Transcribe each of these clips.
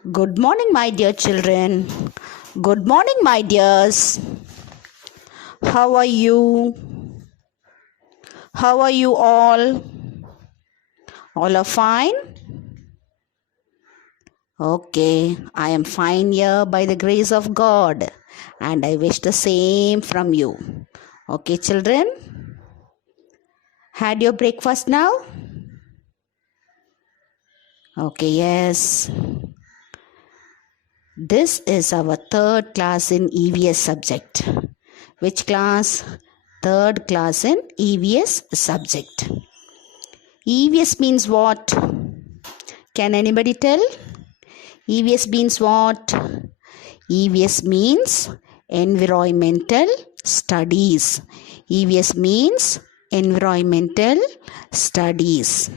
Good morning, my dear children. Good morning, my dears. How are you? How are you all? All are fine? Okay, I am fine here by the grace of God, and I wish the same from you. Okay, children? Had your breakfast now? Okay, yes. This is our third class in EVS subject. Which class? Third class in EVS subject. EVS means what? Can anybody tell? EVS means what? EVS means environmental studies. EVS means environmental studies.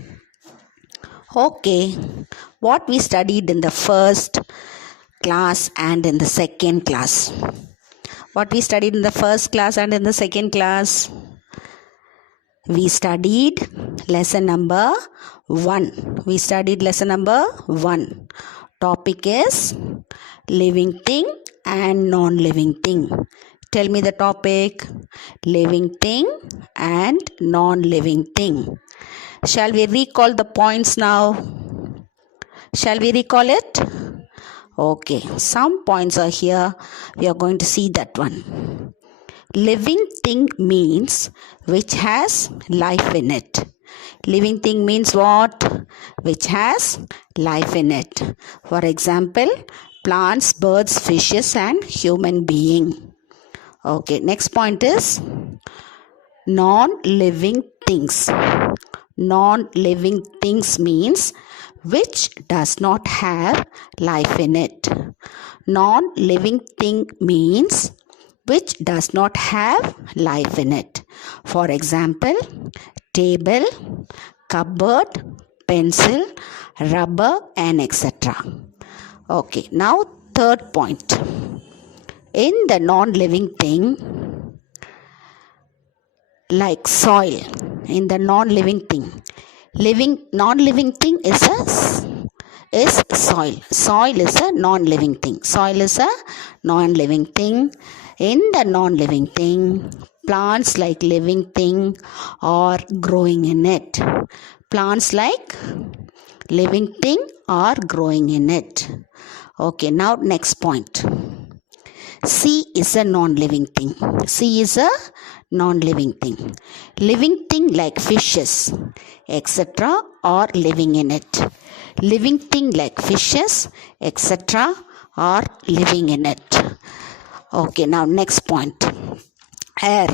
Okay, what we studied in the first class and in the second class. What we studied in the first class and in the second class? We studied lesson number 1. We studied lesson number 1. Topic is living thing and non-living thing. Tell me the topic. Living thing and non-living thing. Shall we recall the points now? Shall we recall it? Okay, some points are here. We are going to see that one. Living thing means which has life in it. Living thing means what? Which has life in it. For example, plants, birds, fishes and human being. Okay, next point is non-living things. Non-living things means which does not have life in it. Non-living thing means which does not have life in it. For example, table, cupboard, pencil, rubber and etc. Okay, now third point. In the non-living thing, like soil, in the non-living thing, non-living thing is soil. Soil is a non-living thing. Soil is a non-living thing. In the non-living thing, plants like living thing are growing in it. Plants like living thing are growing in it. Okay, now next point. Sea is a non-living thing. Sea is a non-living thing. Living thing like fishes, etc. are living in it. Living thing like fishes, etc. are living in it. Okay, now next point. Air.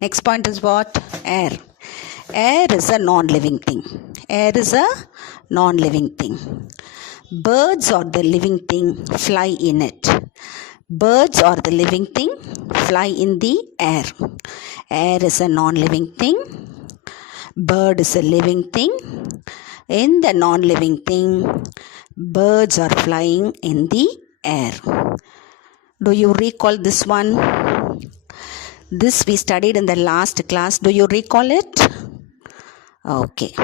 Next point is what? Air. Air is a non-living thing. Air is a non-living thing. Birds or the living thing fly in it. Birds or the living thing fly in the air. Air is a non-living thing. Bird is a living thing. In the non-living thing, birds are flying in the air. Do you recall this one? This we studied in the last class. Do you recall it? Okay.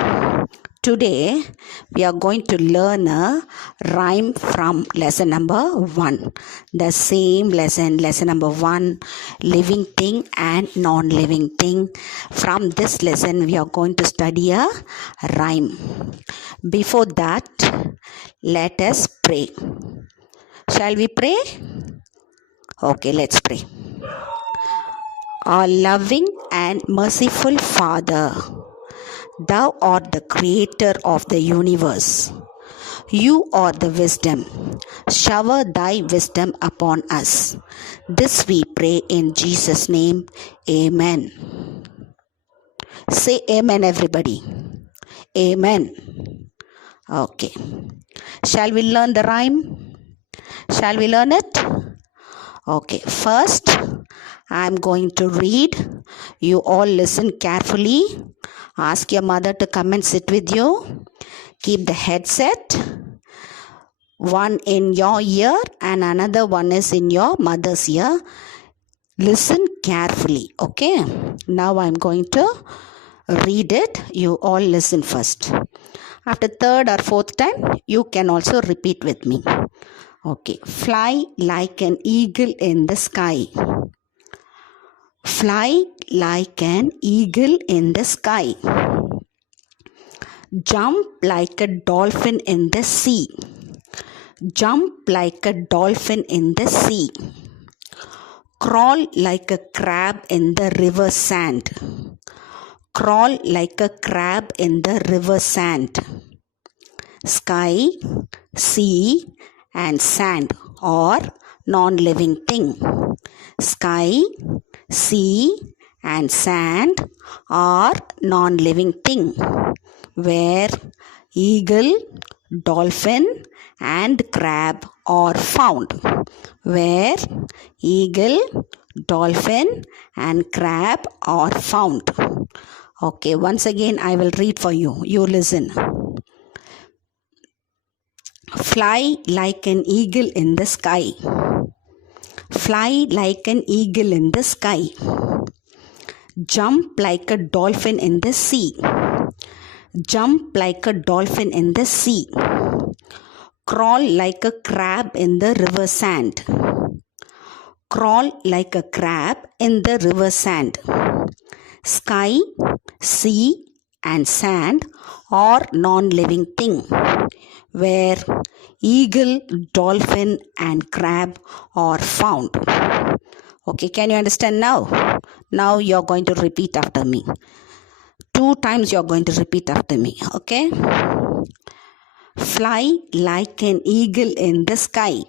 Today we are going to learn a rhyme from lesson number 1. The same lesson number 1, living thing and non-living thing. From this lesson we are going to study a rhyme. Before that, let us pray. Shall we pray? Okay, let's pray. Our loving and merciful Father, Thou art the creator of the universe. You are the wisdom. Shower thy wisdom upon us. This we pray in Jesus' name. Amen. Say amen, everybody. Amen. Okay. Shall we learn the rhyme? Shall we learn it? Okay. First, I am going to read. You all listen carefully. Ask your mother to come and sit with you. Keep the headset. One in your ear and another one is in your mother's ear. Listen carefully. Okay. Now I'm going to read it. You all listen first. After third or fourth time, you can also repeat with me. Okay, fly like an eagle in the sky. Fly like an eagle in the sky. Jump like a dolphin in the sea. Jump like a dolphin in the sea. Crawl like a crab in the river sand. Crawl like a crab in the river sand. Sky, sea, and sand are non-living thing. Sky, sea, and sand are non-living thing, where eagle, dolphin, and crab are found. Where eagle, dolphin, and crab are found. Okay, once again I will read for you. You listen. Fly like an eagle in the sky. Fly like an eagle in the sky. Jump like a dolphin in the sea. Jump like a dolphin in the sea. Crawl like a crab in the river sand. Crawl like a crab in the river sand. Sky, sea, and sand are non-living thing, where eagle, dolphin, and crab are found. Okay, can you understand now? Now you're going to repeat after me. 2 times you're going to repeat after me. Okay? Fly like an eagle in the sky.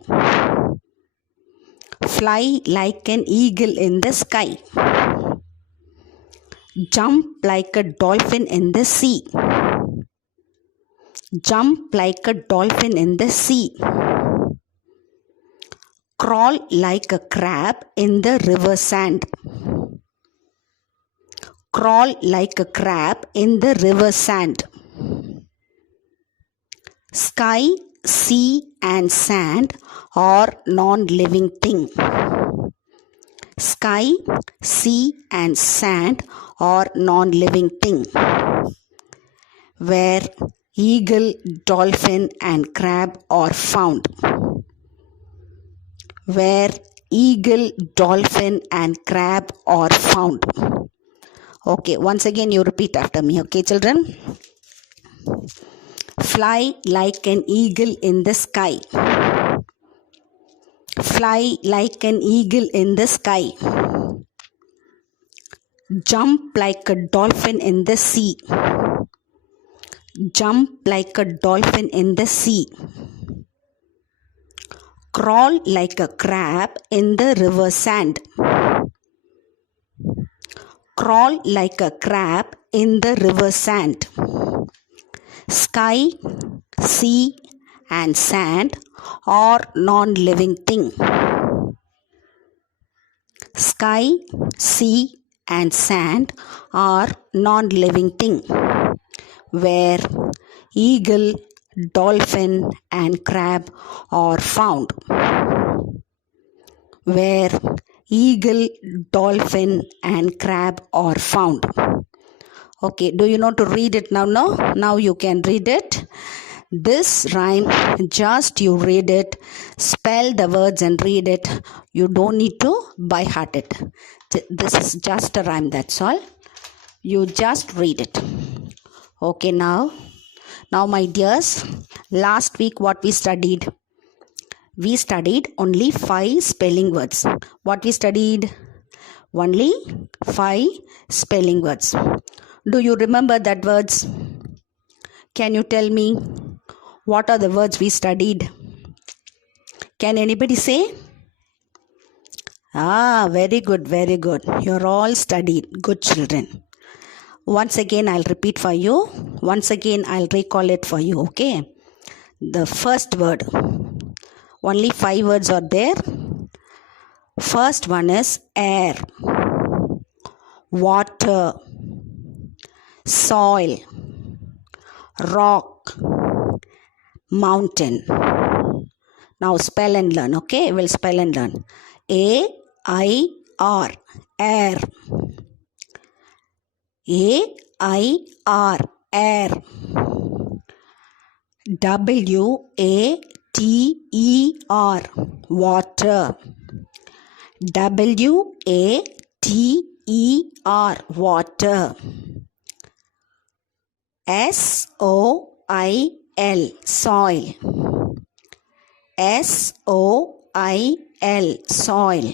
Fly like an eagle in the sky. Jump like a dolphin in the sea. Jump like a dolphin in the sea. Crawl like a crab in the river sand. Crawl like a crab in the river sand. Sky, sea, and sand are non-living thing. Sky, sea, and sand are non-living thing, where eagle, dolphin, and crab are found. Where eagle, dolphin, and crab are found. Okay, once again you repeat after me. Okay, children? Fly like an eagle in the sky. Fly like an eagle in the sky. Jump like a dolphin in the sea. Jump like a dolphin in the sea. Crawl like a crab in the river sand. Crawl like a crab in the river sand. Sky, sea, and sand are non-living thing. Sky, sea, and sand are non-living thing, where eagle, dolphin, and crab are found. Where eagle, dolphin, and crab are found. Okay, do you know to read it now? No? Now you can read it. This rhyme, just you read it, spell the words and read it. You don't need to by heart it. This is just a rhyme, that's all. You just read it. Okay, now my dears, last week what we studied? We studied only 5 spelling words. What we studied? Only 5 spelling words. Do you remember that words? Can you tell me what are the words we studied? Can anybody say? Very good, very good. You're all studied. Good children. Once again, I'll repeat for you. Once again, I'll recall it for you, okay? The first word. Only 5 words are there. First one is air, water, soil, rock, mountain. Now spell and learn, okay? We'll spell and learn. A-I-R, air. A-I-R, air. W-A-T-E-R, W-A-T-E-R, water. W-A-T-E-R, water. S-O-I-L, soil. S-O-I-L, soil.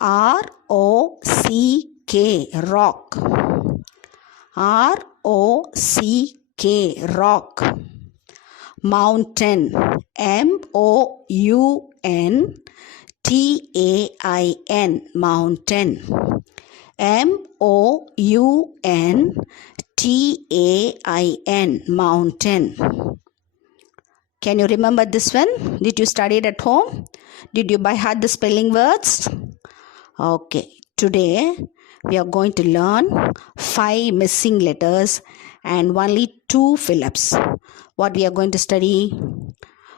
R-O-C-K, rock. R-O-C-K, rock. Mountain. M-O-U-N-T-A-I-N, mountain. M-O-U-N-T-A-I-N, mountain. Can you remember this one? Did you study it at home? Did you by heart the spelling words? Okay, today we are going to learn 5 missing letters and only 2 fill-ups. What we are going to study?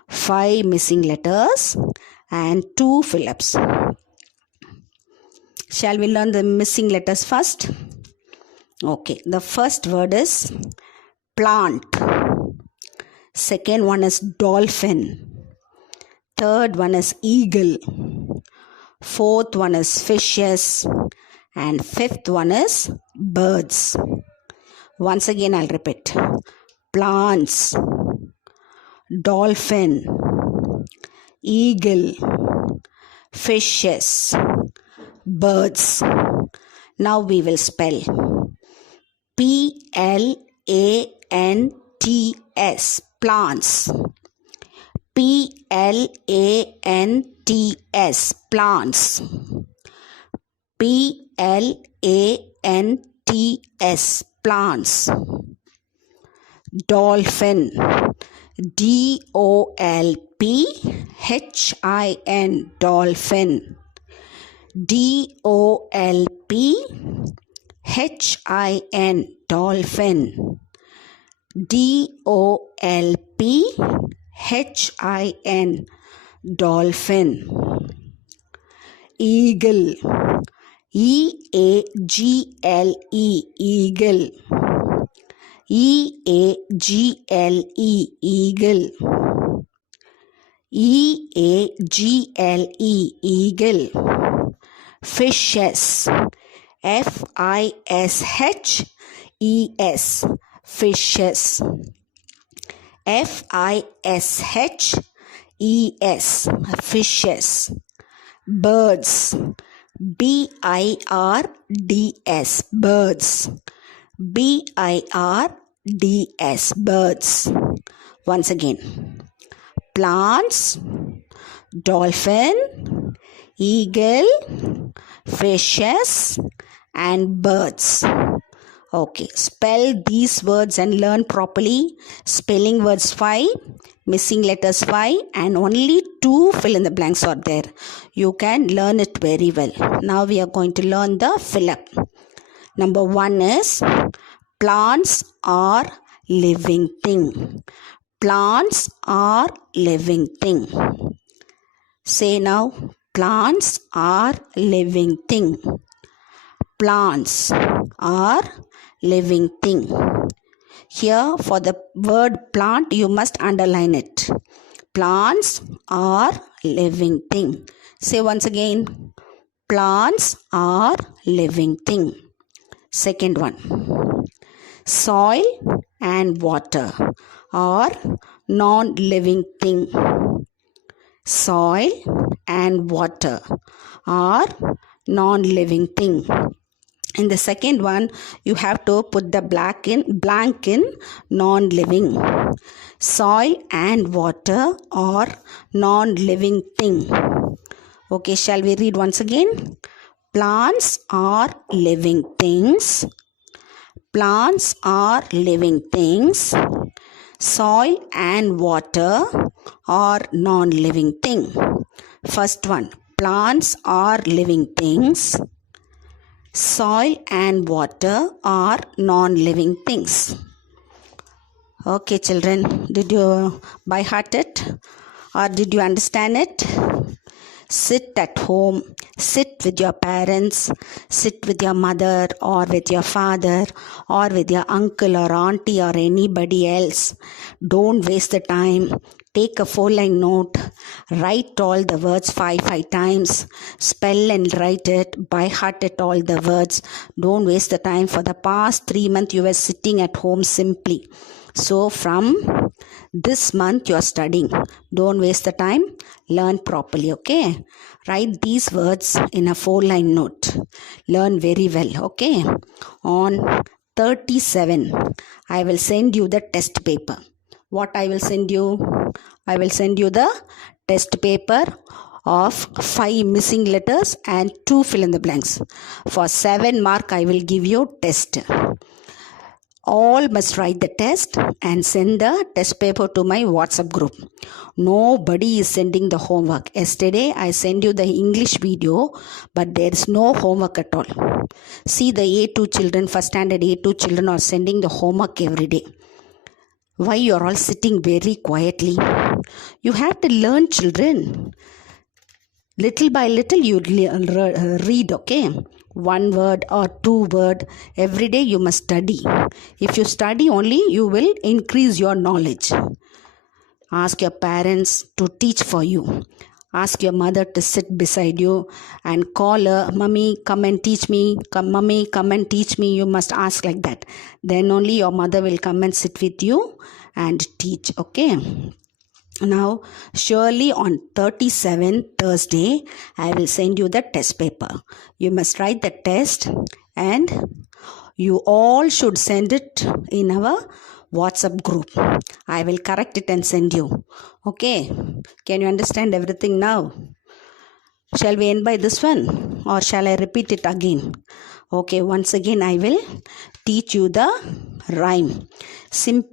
5 missing letters and 2 fill-ups. Shall we learn the missing letters first? Okay, the first word is plant. Second one is dolphin. Third one is eagle. Fourth one is fishes. And fifth one is birds. Once again I'll repeat. Plants, dolphin, eagle, fishes, birds. Now we will spell. P-L-A-N-T-S, plants. P-L-A-N-T-S, plants. P-L-A-N-T-S, plants. Dolphin. D-O-L-P-H-I-N, dolphin. D-O-L-P-H-I-N, dolphin. D-O-L-P-H-I-N, dolphin. Eagle. E-A-G-L-E, eagle. E-A-G-L-E, eagle. E-A-G-L-E, eagle. Fishes. F-I-S-H-E-S, fishes. F-I-S-H-E-S, fishes. Birds. B-I-R-D-S, birds. B-I-R-D-S, birds. Once again. Plants, dolphin, eagle, fishes, and birds. Okay, spell these words and learn properly. Spelling words 5, missing letters 5, and only 2 fill in the blanks are there. You can learn it very well. Now we are going to learn the fill-up. Number 1 is plants are living thing. Plants are living thing. Say now, plants are living thing. Plants are living thing. Here for the word plant, you must underline it. Plants are living thing. Say once again, plants are living thing. Second one, soil and water are non-living thing. Soil and water are non-living thing. In the second one, you have to put the blank in non-living. Soil and water are non-living thing. Okay, shall we read once again? Plants are living things. Plants are living things. Soil and water are non-living thing. First one, plants are living things. Soil and water are non-living things. Okay, children, did you by heart it or did you understand it? Sit at home, sit with your parents, sit with your mother or with your father or with your uncle or auntie or anybody else. Don't waste the time. Take a 4-line note, write all the words five times, spell and write it, by heart it all the words. Don't waste the time. For the past 3 months you were sitting at home simply. So from this month you are studying. Don't waste the time. Learn properly, okay? Write these words in a 4-line note. Learn very well, okay? On 37, I will send you the test paper. What I will send you? I will send you the test paper of 5 missing letters and 2 fill in the blanks. For 7 mark, I will give you test. All must write the test and send the test paper to my WhatsApp group. Nobody is sending the homework. Yesterday, I sent you the English video, but there is no homework at all. See, the A2 children, first standard A2 children are sending the homework every day. Why you are all sitting very quietly? You have to learn, children. Little by little you read, okay? 1 word or 2 word. Every day you must study. If you study only, you will increase your knowledge. Ask your parents to teach for you. Ask your mother to sit beside you and call her, "Mummy, come and teach me. Mummy, come and teach me." You must ask like that. Then only your mother will come and sit with you and teach, okay? Now, surely on 37th Thursday, I will send you the test paper. You must write the test and you all should send it in our WhatsApp group. I will correct it and send you. Okay? Can you understand everything now? Shall we end by this one or shall I repeat it again? Okay, once again I will teach you the rhyme.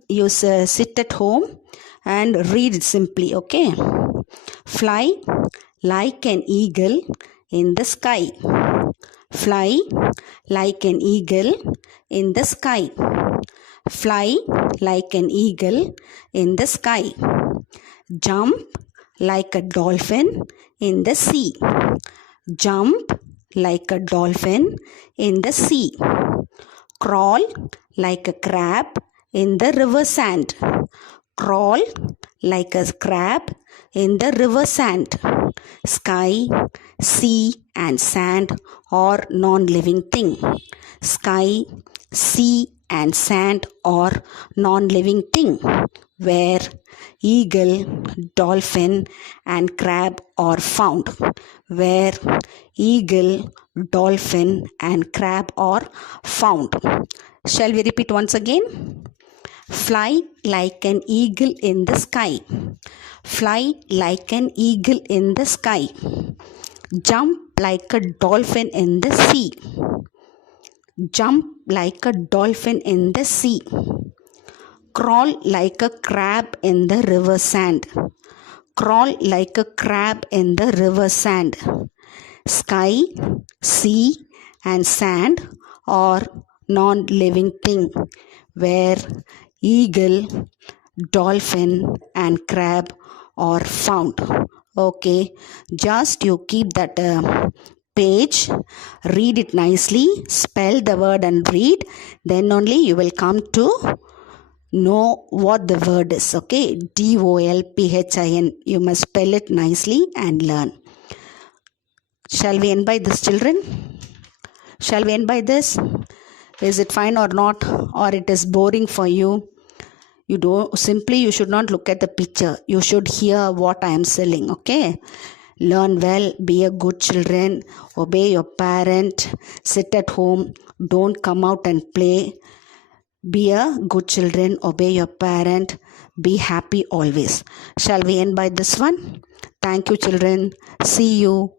You sit at home and read it simply, okay? Fly like an eagle in the sky. Fly like an eagle in the sky. Fly like an eagle in the sky. Jump like a dolphin in the sea. Jump like a dolphin in the sea. Crawl like a crab in the river sand. Crawl like a crab in the river sand. Sky, sea and sand are non-living thing. Sky, sea and sand are non-living thing. Where eagle, dolphin and crab are found. Where eagle, dolphin and crab are found. Shall we repeat once again? Fly like an eagle in the sky. Fly like an eagle in the sky. Jump like a dolphin in the sea. Jump like a dolphin in the sea. Crawl like a crab in the river sand. Crawl like a crab in the river sand. Sky, sea and sand are non-living thing. Where eagle, dolphin and crab are found. Okay, just you keep that page, read it nicely, spell the word and read, then only you will come to know what the word is, okay? DOLPHIN. You must spell it nicely and learn. Shall we end by this, children? Shall we end by this? Is it fine or not? Or it is boring for you? You should not look at the picture. You should hear what I am selling, okay? Learn well, be a good children, obey your parent, sit at home, don't come out and play. Be a good children, obey your parent, be happy always. Shall we end by this one? Thank you, children. See you.